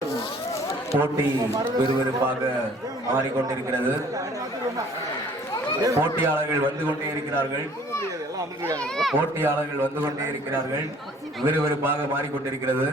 போட்டி விறுவிறுப்பாக மாறிக்கொண்டிருக்கிறது. போட்டியாளர்கள் வந்து கொண்டே இருக்கிறார்கள். விறுவிறுப்பாக மாறிக்கொண்டிருக்கிறது.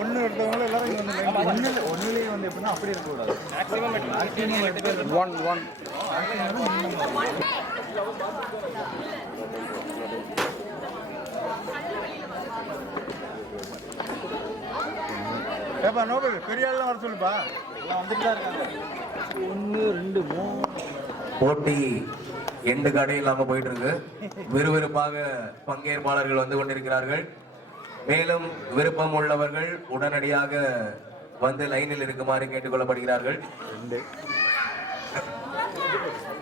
ஒன்னு எடுத்தவங்க எல்லாரும் ஒன்னுலயே வந்து எப்படின்னா அப்படி இருக்கக்கூடாது. ஏப்பா நோபல் பெரிய ஆள்லாம் வர சொல்லுப்பா, எல்லாம் வந்துட்டு தான் இருக்காங்க. 1 2 3 போட்டி எண்டு கடை இல்லாம போயிட்டு இருக்கு. விறுவிறுப்பாக பங்கேற்பாளர்கள் வந்து கொண்டிருக்கிறார்கள். மேலும் விருப்பம் உள்ளவர்கள் உடனடியாக வந்து லைனில் இருக்குமாறு கேட்டுக்கொள்ளப்படுகிறார்கள்.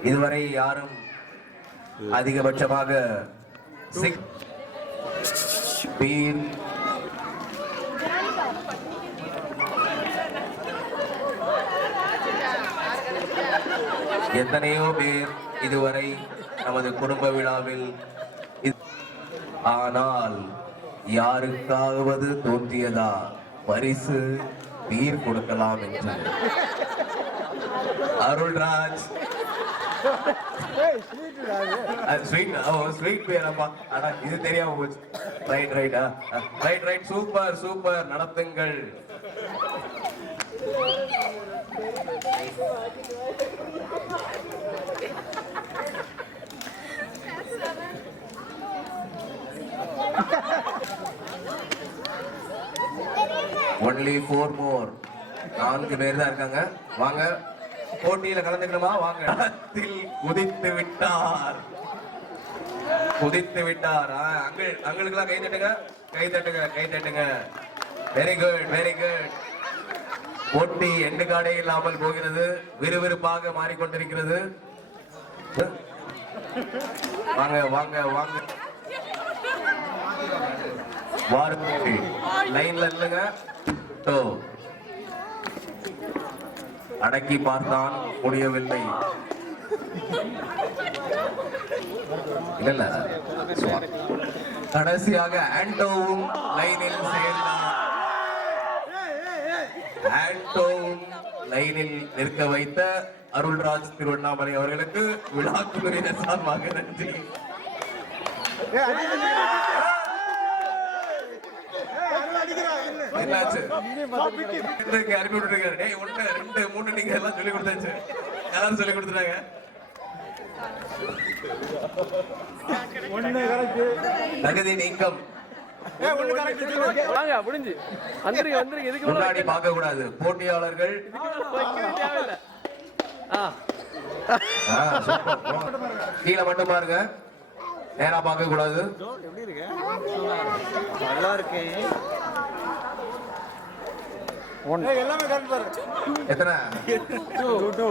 இதுவரை யாரும் அதிகபட்சமாக எத்தனையோ பேர் இதுவரை நமது குடும்ப விழாவில், ஆனால் யாருக்காவது தோன்றியதா பரிசு பீர் கொடுக்கலாம் என்று. அருள்ராஜ் ஸ்வீட் பேரப்பா, ஆனா இது தெரியாம போச்சு. ரைட் சூப்பர் நடத்துங்கள். only 4 more. 4 பேர் தான் இருக்காங்க. வாங்க, போட்டியில கலந்துக்கணுமா? வாங்க. குதித்து விட்டார். அங்களுக்கெல்லாம் கை தட்டுங்க. Very good. போட்டி எண்டு காடே இல்லாமல் போகிறது. விறுவிறுப்பாக மாறிக்கொண்டிருக்கிறது. வாங்க வாருங்கள், லைன்ல இல்லைங்க. அடக்கி பார்த்தான், முடியவில்லை. இல்ல கடைசியாக ஆண்டோவும் லைனில் சேர்ந்தார். ஆண்டோவும் லைனில் நிற்க வைத்த அருள்ராஜ் திருவண்ணாமலை அவர்களுக்கு விழாக்குரிய சார்பாக நன்றி. தகுதி நீக்கம். முன்னாடி பார்க்க கூடாது போட்டியாளர்கள். கீழே மட்டும் பாருங்க, நேரா பார்க்க கூடாது. நல்லா இருக்கு. எல்லாமே கரெக்ட் பாரு. எத்தனை? 2.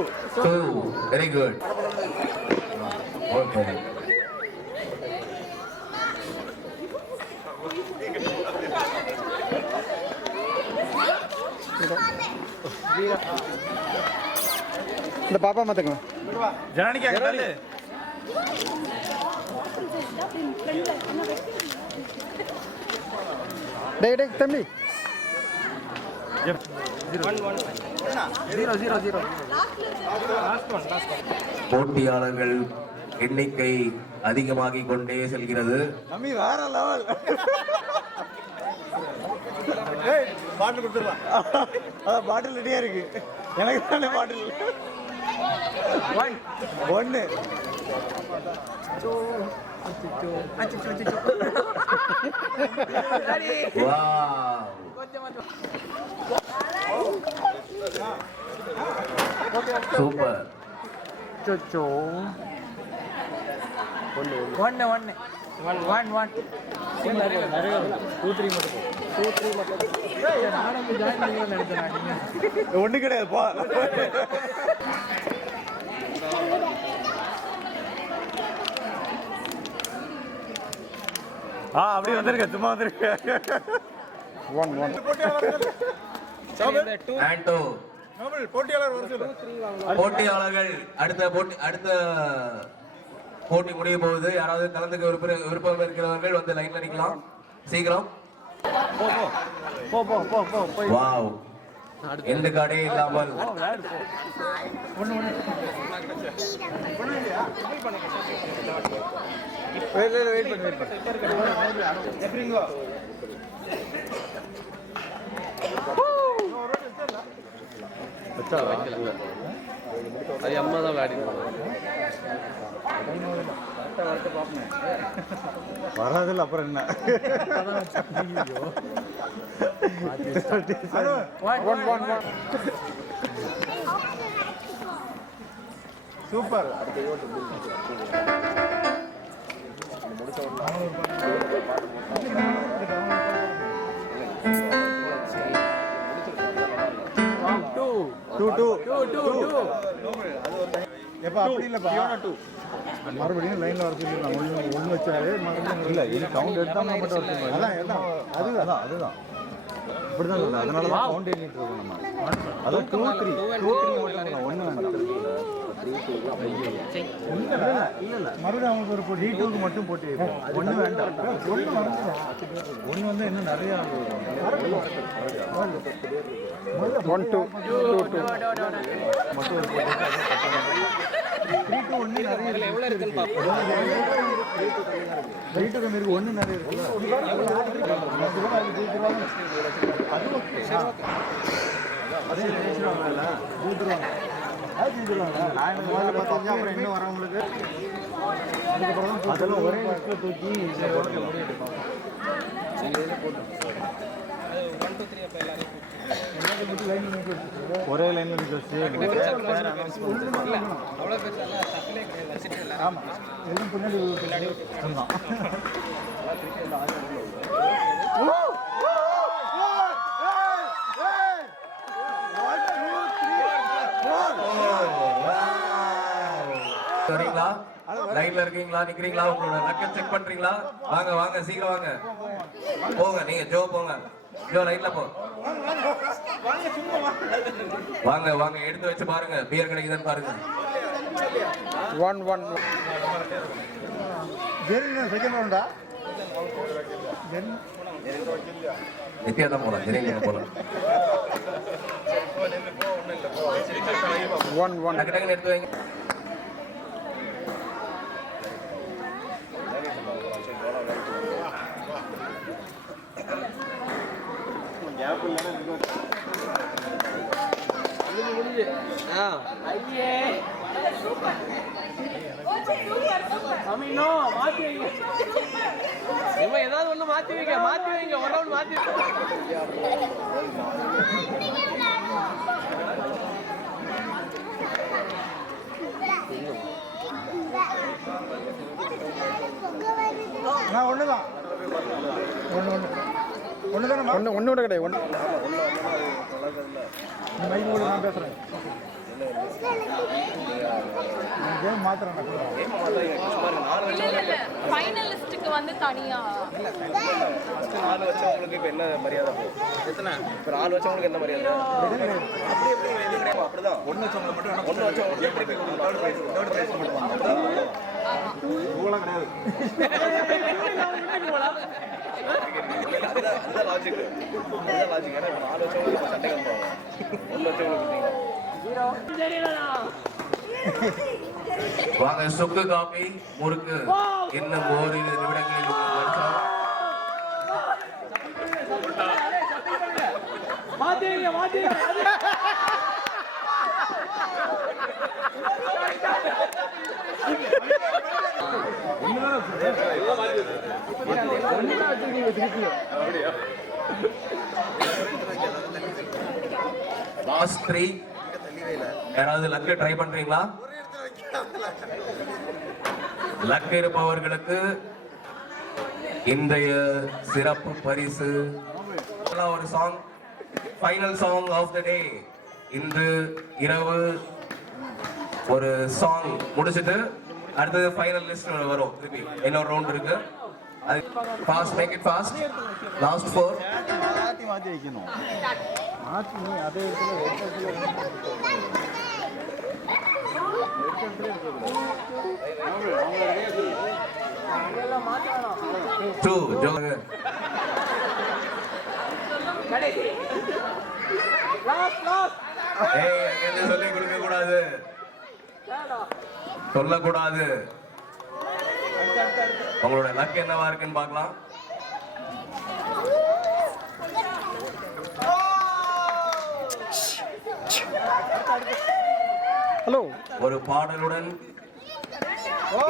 Very good. ஓகே. இந்த பாப்பா மாத்துங்க. ஜனனிக்கு அங்கல டேய் தம்பி 0 போட்டியாளர்கள் எண்ணிக்கை அதிகமாகிக் கொண்டே செல்கிறது. நம்பி வேற லெவல். பாட்டில் கொடுத்துடலாம். அதான் பாட்டில் ரெடியா இருக்கு. எனக்கு தானே பாட்டில் 1. சூப்பர். 1 கிடையாது. அப்படியே வந்திருக்க சும்மா வந்திருக்க 1-1 ஆண்டோ போட்டியாளர் போட்டியாளர்கள் அடுத்த போட்டி முடிய போகுது. யாராவது கலந்துக்க விருப்பம் இருக்கிறவர்கள் வந்து லைன்ல நிக்கலாம். சீக்கிரம். வாவ், எந்த காடே இல்லாமல் அது அம்மா தான் விளையாடி வராதில்ல அப்புறம் என்ன சூப்பர். எப்ப அப்படி இல்லப்பா மறுபடியும் லைன்ல வர சொல்லி ஒன்று வச்சாரு மறுபடியும் இல்லை இது கவுண்ட் எடுத்தா மட்டும் அதுதான் இப்படிதான் இல்லை அதனால தான் கவுண்ட் எண்ணிட்டு இருக்கோம் நம்ம. அதான் 2-3 மட்டும் ஒன்று இல்லை மறுபடியும் அவங்களுக்கு ஒரு D2க்கு மட்டும் போட்டு ஒன்று வேண்டாம். ஒன்று வந்து இன்னும் நிறைய 1-2 மட்டும் ஒரு 3-2 ஒன்று நிறைய எவ்வளோ இருக்குன்னு பார்ப்போம். 3-2 இருக்கு ஒன்று நிறைய இருக்குல்ல அப்புறம் இன்னும் வரவங்களுக்கு அதெல்லாம் ஒரே லிஸ்ட்டில் தூக்கி ஒரே லைன் வச்சு ஆமாம் எல்லாம் பின்னாடி ஆமாம் வரீங்களா? லைன்ல இருக்கீங்களா? நிக்கிறீங்களா? உங்களோட லக்கை செக் பண்றீங்களா? வாங்க வாங்க சீக்கிரம் வாங்க. போங்க, நீங்க ஜோ போங்க. ஜோ லைன்ல போ. வாங்க வாங்க, எடுத்து வச்சு பாருங்க பியர் கிடைக்குதுன்னு பாருங்க. 1-1 செகண்ட் ரவுண்டா நித்யா தான் போலாம். ஜெரிங்க போலாம். 1-1 டக்கு டக்குன்னு எடுத்து வைங்க. ஏதாவது ஒண்ணு மாத்தி வைங்க ஒரு ரவுண்ட் மாத்தி ஒண்ணுதான் ஒன்று விட கிடையாது. மைக் கூட நான் பேசுறேன். கேம் மாத்திரம் ஃபைனலிஸ்டுக்கு வந்து தனியா 4 வச்சவங்களுக்கு இப்ப என்ன மரியாதை? எத்தனை இப்ப 4 வச்சவங்களுக்கு என்ன மரியாதை? அப்படி எப்படி எது கிடையாது. அப்படிதான் 1 வச்சவங்க மட்டும் 1 வச்சவங்க எப்படி போய் கொடுக்கணும்? தேர்ட் பிரைஸ் மட்டும் ரூலாம் கிடையாது. அந்த லாஜிக் ஏன்னா 4 வச்சவங்களுக்கு சண்டை கம்பம் 1 வச்சவங்களுக்கு வாங்க, சுக்கு காபி முறுக்கு இன்னும் ஓரிரு நிமிடங்களில் லாஸ்ட் 3. யாராவது லக்கு ட்ரை பண்றீங்களா? லக்கு இருப்பவர்களுக்கு இன்றைய சிறப்பு பரிசு ஒரு song, final song of the day. இன்று இரவு ஒரு சாங் முடிச்சிட்டு அடுத்தது ஃபைனல் லிஸ்ட் வரும். திருப்பி இன்னொரு ரவுண்ட் இருக்கு. Fast, make it fast. Last 4. மாற்றி மாற்றி வைக்கணும். மாற்றி நீ அதே இடத்துல 2 ஜோ. ஏய், என்ன சொல்லி கொடுக்க கூடாது, சொல்லக்கூடாது. உங்களோட லக் என்னவா இருக்குன்னு பார்க்கலாம். ஹலோ. ஒரு பாடலுடன்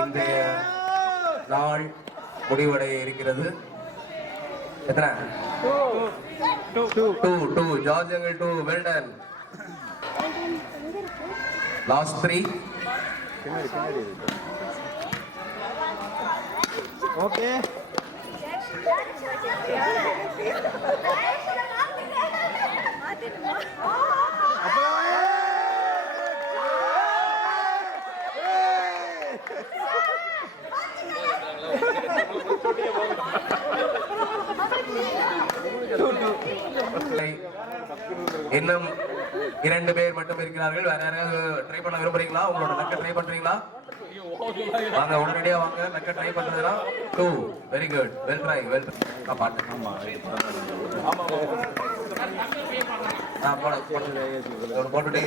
இந்த நாள் முடிவடைய இருக்கிறது. எத்தனை? 2. George uncle 2. Well done. Last 3. பின்னாடி பின்னாடி ஓகே. இன்னும் 2 பேர் மட்டும் இருக்கிறார்கள். வேற யாராவது ட்ரை பண்ண விரும்புறீங்களா? உங்களோட லக்க ட்ரை பண்றீங்களா? வாங்க, உடனடியா வாங்க. லக்க ட்ரை பண்றதுனா 2. Very good. Well try. Well பாட்டு. போட்டுட்டே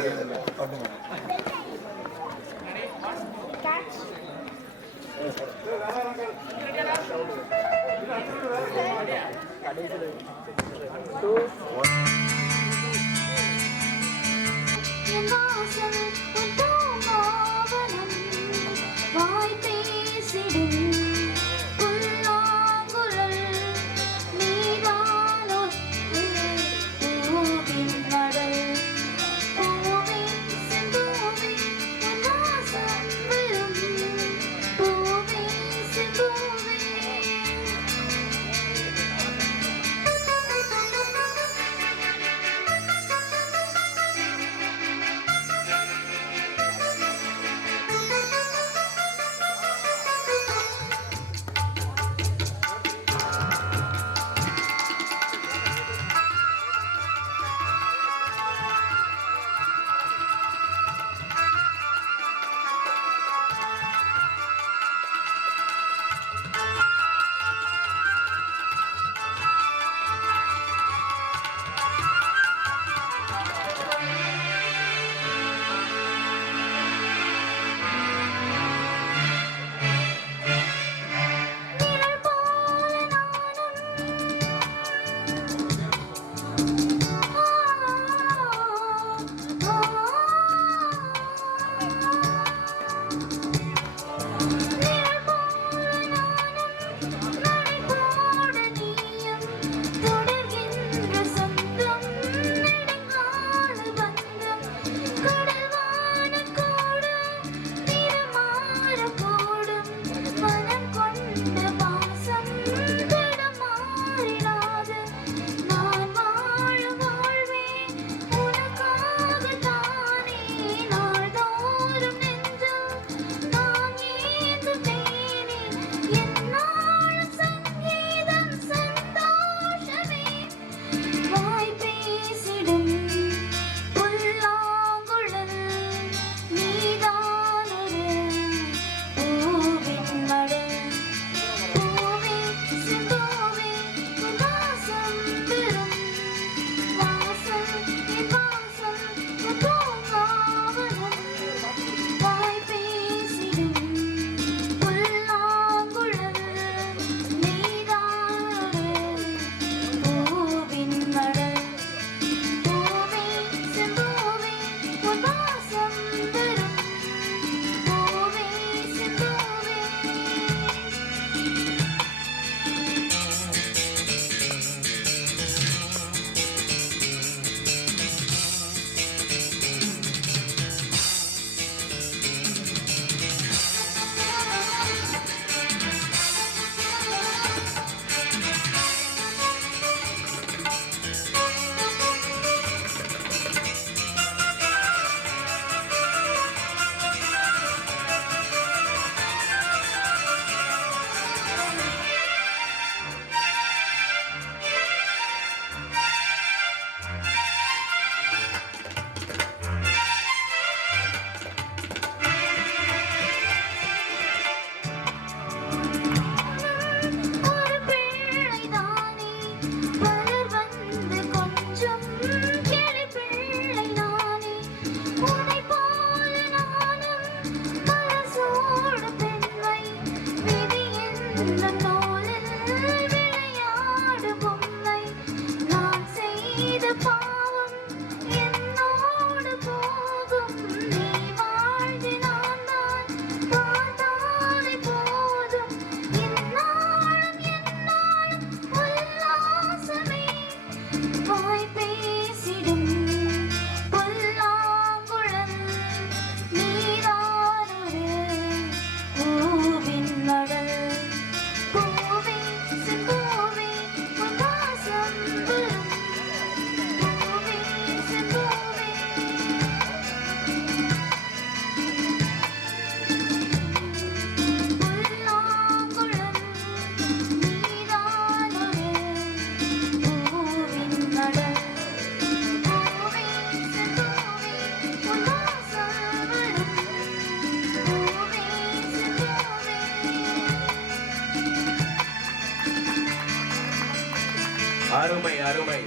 அருமை அருமை.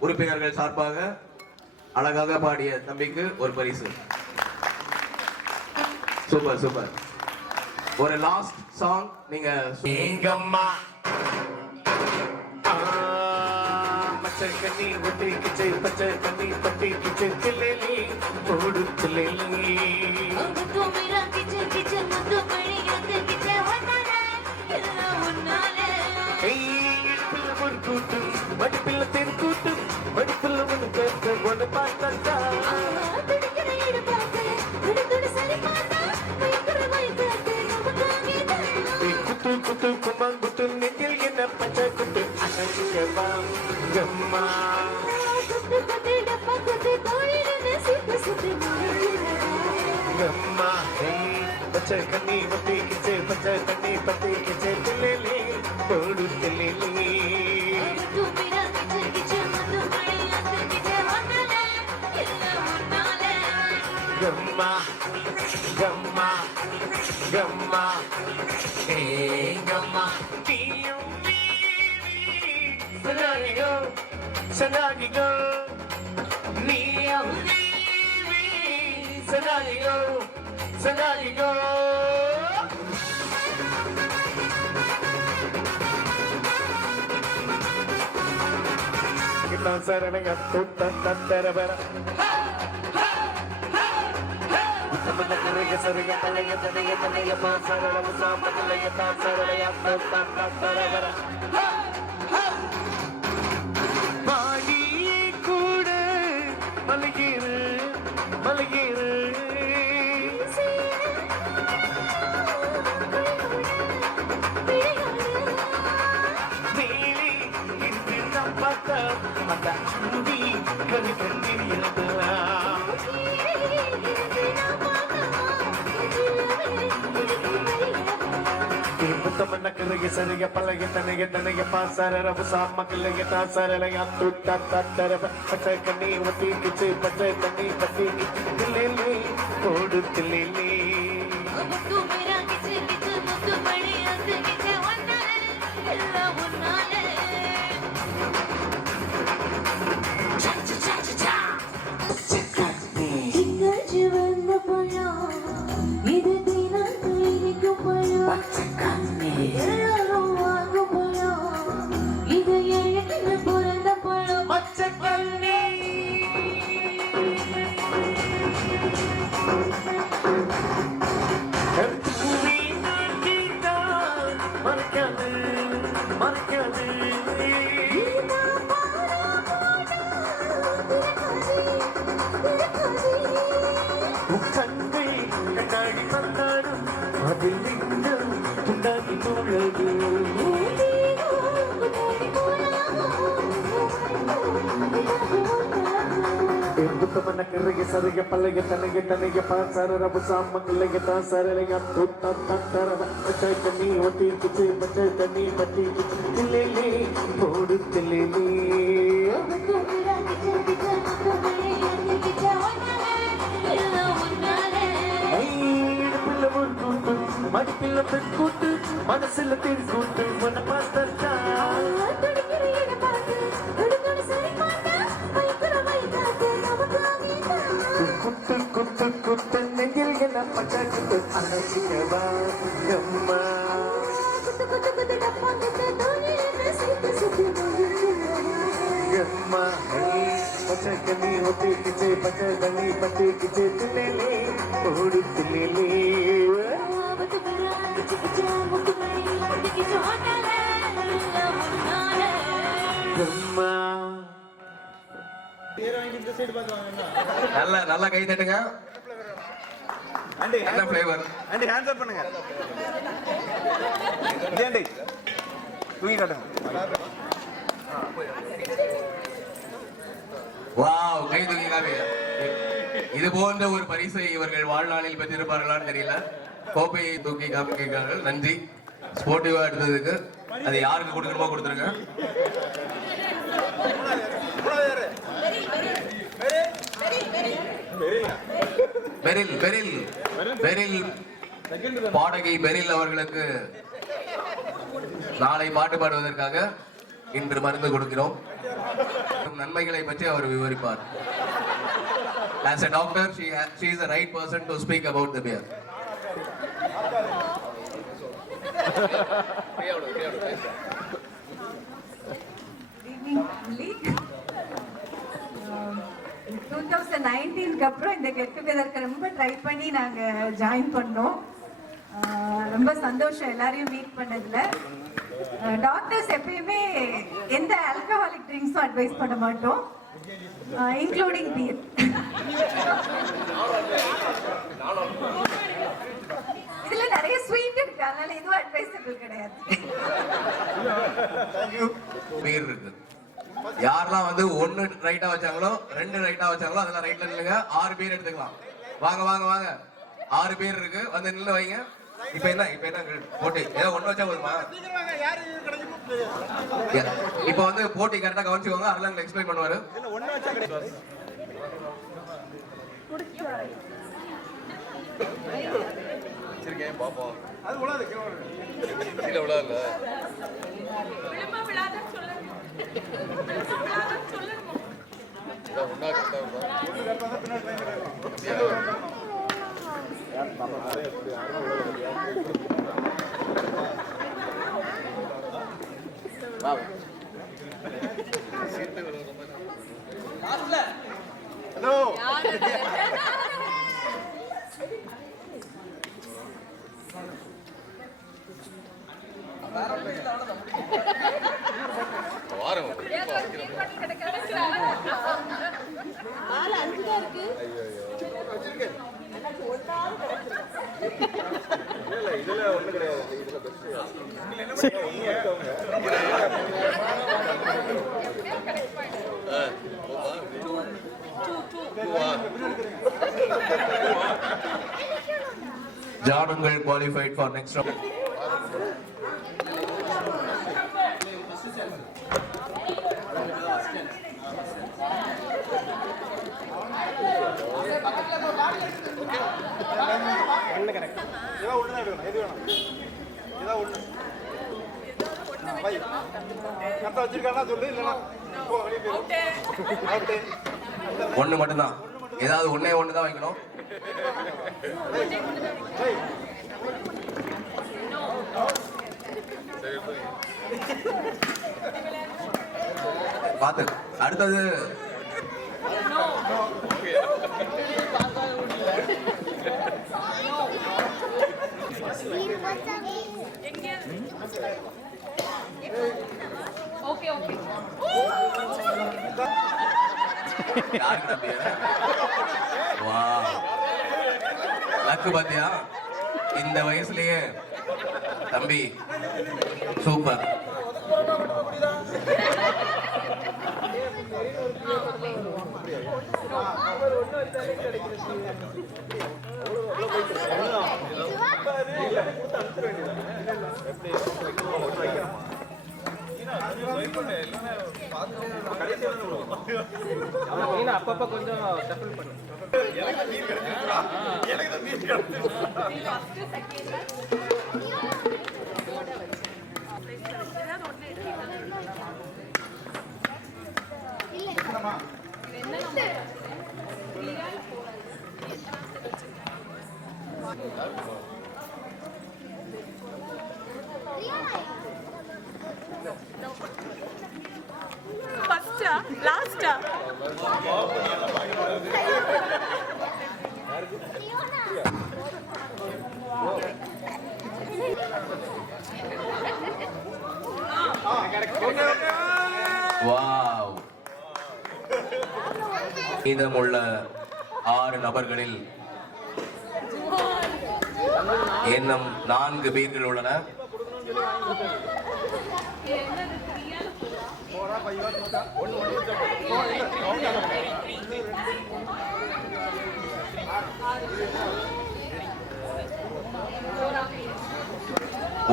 உறுப்பினர்கள் சார்பாக அழகாக பாடிய தம்பிக்கு ஒரு பரிசு. Super super. ஒரு லாஸ்ட் சாங் நீங்க எங்கம்மா பச்சை கண்ணி ஒட்டி கிச்சை பச்சை கண்ணி பட்டி கிச்சை கிளேலி ஓடு கிளேலி கூட்டு மடிப்பில்ல தென் கூட்டு மடிப்பில்ல ஒன்று கேட்க ஒன்று பார்த்தா குத்து குத்து கும்மாங்குத்து நெஞ்சில் என்ன பச்சை குத்து கம்மா கம்மா பச்சை கண்ணி பத்தி கிச்சே பச்சை தண்ணி பத்தி கிச்சே தில்லேலி போடு தில்லேலி கம்மா கம்மா கம்மா கம்மா ಚೆನ್ನಾಗಿಗೋ ಚೆನ್ನಾಗಿಗೋ ನೀಯೋ ಚೆನ್ನಾಗಿಗೋ ಚೆನ್ನಾಗಿಗೋ ಸರಣಗ ತುತ್ತ ತಂದರ ಬರ ಸರಿಗೆ ತಲೆಗೆ ತಲೆಗೆ ತಲೆಗೆ ಸರಳ ಸಾಂಬಲೆಗೆ ಸರಳೆಯ ತಂದರ ಬರ பாடியே கூட மலகிரு மலகிரு வேலி இன்று நாம் பார்த்த அந்த அன்பி கவி கண்டிருந்தா ತಮ್ಮನ್ನ ಕರೆಗೆ ಸರಿಗೆ ಪಲಗೆ ತನಗೆ ತನಗೆ ಪಾಸರ ರಬು ಸಾಮ ಕಲೆಗೆ ತಾಸರಲೆಗೆ ಹತ್ತು ತತ್ತರ ಪಚ್ಚ ಕಣ್ಣಿ ಒತ್ತಿ ಕಿಚ್ಚಿ ಪಚ್ಚ ಕಣ್ಣಿ ಪಟ್ಟಿ ಕಿಚ್ಚಿ ಓಡುತ್ತಿಲ್ಲಿ கண்ணாடி வந்தாடும் அதில் துண்டாகி தோழது புத்தமன கரைಗೆ ಸರಿಗೆ ಪಲ್ಲೆಗೆ ತನಗೆ ತನಗೆ ಪಾಸರ ರಬು ಸಾಮಂಗಲೆಗೆ ತಾಸರಲೆಗೆ ತುತ್ತ ತಂತರ ಬಚ್ಚೈ ಕಣ್ಣಿ ಒತ್ತಿ ಕಿಚ್ಚಿ ಬಚ್ಚೈ ಕಣ್ಣಿ ಬಟ್ಟಿ ಕಿಚ್ಚಿ ಓಡುತ್ತಿಲ್ಲಿ மடிப்பில்ல பெண்கூட்டு மனசுல தென்கூட்டு மன பார்த்தா குத்து குத்து குத்து நெஞ்சில் என்ன பச்சை குத்து அழகியவா அம்மா அம்மா பச்சை கண்ணி ஒத்தி கிச்சே பச்சை தண்ணி பத்தி கிச்சே தில்லேலி ஓடு தில்லேலி நல்ல நல்ல கை தட்டுங்க. என்ன ஃப்ளேவர் ஆண்டி ஹேண்ட்ஸ் அப் பண்ணுங்க. ஆண்டி தூக்கி காட்டுங்க. வாவ், கை தூக்கி காட்டுங்க. இது போன்ற ஒரு பரிசை இவர்கள் வாழ்நாளில் பெற்றிருப்பார்களான்னு தெரியல. கோப்பையை தூக்கி காமிக்கிறார்கள். நன்றி. ஸ்போர்ட்டிவா எடுத்ததுக்கு. அது யாருக்கு கொடுக்கணுமோ கொடுத்துருங்க. பெரில் பெரில் பெரில் பாடகி பெரில் அவர்களுக்கு நாளை பாட்டு பாடுவதற்காக இன்று மருந்து கொடுக்கிறோம். நன்மைகளை பற்றி அவர் விவரிப்பார். As a doctor, she is the right person to speak about the beer. Evening, 2019 அப்புறம் இந்த கெட் டுகெதருக்கு ரொம்ப ட்ரை பண்ணி நாங்க ஜாயின் பண்ணோம். ரொம்ப சந்தோஷம் எல்லாரையும் மீட் பண்ணதுல. டாக்டர்ஸ் எப்பயுமே எந்த ஆல்கஹாலிக் ட்ரிங்க்ஸும் அட்வைஸ் பண்ண மாட்டோம், இன்க்ளூடிங் பீர். இதுல நிறைய ஸ்வீட் இருக்கு, அதனால எதுவும் அட்வைசபிள் கிடையாது. பீர் இருக்கு. யாரெல்லாம் வந்து 1 ரைட்டா வச்சாங்களோ 2 ரைட்டா வச்சாங்களோ அதெல்லாம் ரைட்ல நில்லுங்க. 6 பீர் எடுத்துக்கலாம். வாங்க வாங்க வாங்க. 6 பீர் இருக்கு, வந்து நில்ல வைங்க. இப்ப என்ன போட்டி ஏதோ 1 வச்சா போதுமா? இப்ப வந்து போட்டி கரெக்டா கவனிச்சுக்கோங்க. அதெல்லாம் எக்ஸ்பிளைன் பண்ணுவாரு. விழுமா விழாதுன்னு சொல்லுங்க. விழுமா விழாதுன்னு சொல்லுங்க. ஜானுங்கள் qualified for next round. ஒண்ணு மட்டும்தான், ஏதாவது ஒண்ணே ஒண்ணுதான் வைக்கணும். பாத்து அடுத்தது ஓகே ஓகே. யாருக்கு தம்பி? வாவ், லக்கு பாத்தியா? இந்த வயசுலயே தம்பி சூப்பர். அப்பப்ப கொஞ்சம் ஷஃபிள் பண்ணு. ஃபர்ஸ்டா லாஸ்டா? வாவ், மீதமுள்ள 6 நபர்களில் இன்னும் 4 பீர்கள் உள்ளன.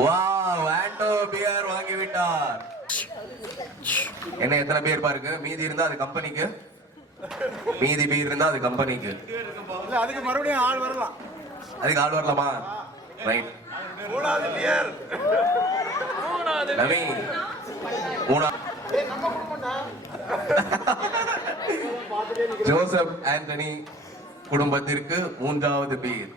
வாவ், ஆண்டோ பியர் வாங்கி விட்டார். என்ன எத்தனை பேர் பாருங்க, மீதி இருந்தா அது கம்பெனிக்கு, மீதி பீர் இருந்தா அது கம்பெனிக்கு. இல்ல அதுக்கு மறுபடியும் ஆள் வரலாம். அதுக்கு ஆள் வரலாமா? ரைட். நவீன் ஜோசப் ஆண்டனி குடும்பத்திற்கு 3வது பீர்.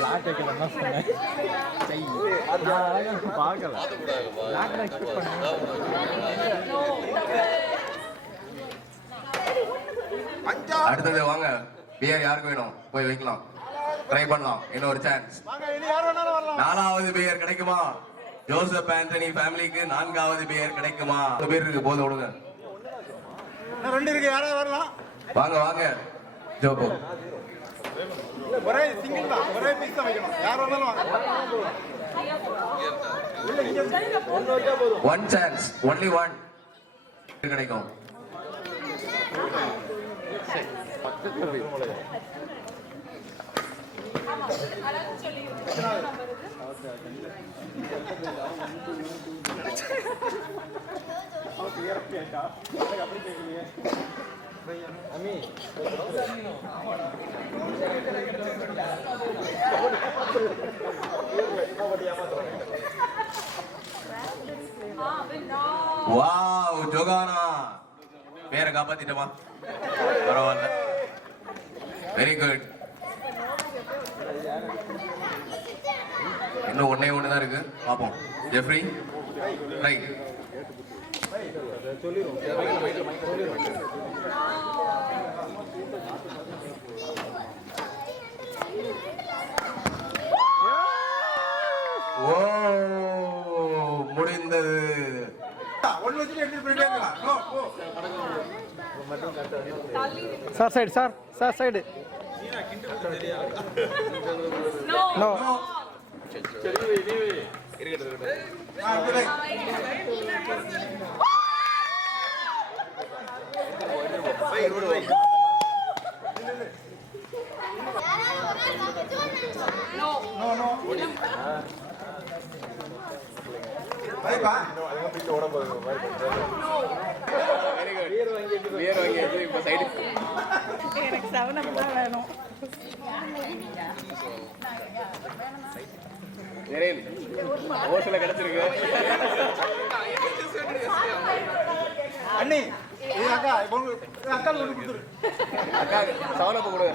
பிளாக் வைக்கிறதா சொன்னேன். பார்க்கல பிளாக் எக்ஸ்பெக்ட் பண்ணேன். அடுத்தது வாங்க, பியர் யாருக்கு வேணும் போய் வைக்கலாம், ட்ரை பண்ணலாம், இன்னொரு சான்ஸ். 4வது பியர் கிடைக்குமா? ஜோசப் ஆண்டனி ஃபேமிலிக்கு 4வது பியர் கிடைக்குமா? பேர் இருக்கு, போதும் விடுங்க. 2 இருக்கு, யாராவது வரலாம். வாங்க வாங்க ஜோபோ. ஒரே சிங்கிள் தான், ஒரே பீஸ் தான் வைக்கணும். யார் வந்தாலும் வாங்க. ஒன் சான்ஸ், ஒன்லி ஒன் கிடைக்கும். வாவ், ஜோகானா பேரை காப்பாத்திட்டமா, பரவாயில்ல, வெரி குட். இன்னும் ஒன்னே ஒண்ணுதான் இருக்கு, பாப்போம். Jeffrey right. ஓ, முடிந்தது. ஒண்ணு வச்சுட்டு எடுத்துட்டு போயிட்டே இருக்கலாம். நோ, போ. Sir side, sir side. No அப்படியே. No, no. பைப்பா. எனக்கு 7 தான் வேணும். அண்ணி, இது அக்கா, அக்கா ஒன்று கொடுத்துரு. அக்கா சவலப்பு கொடு.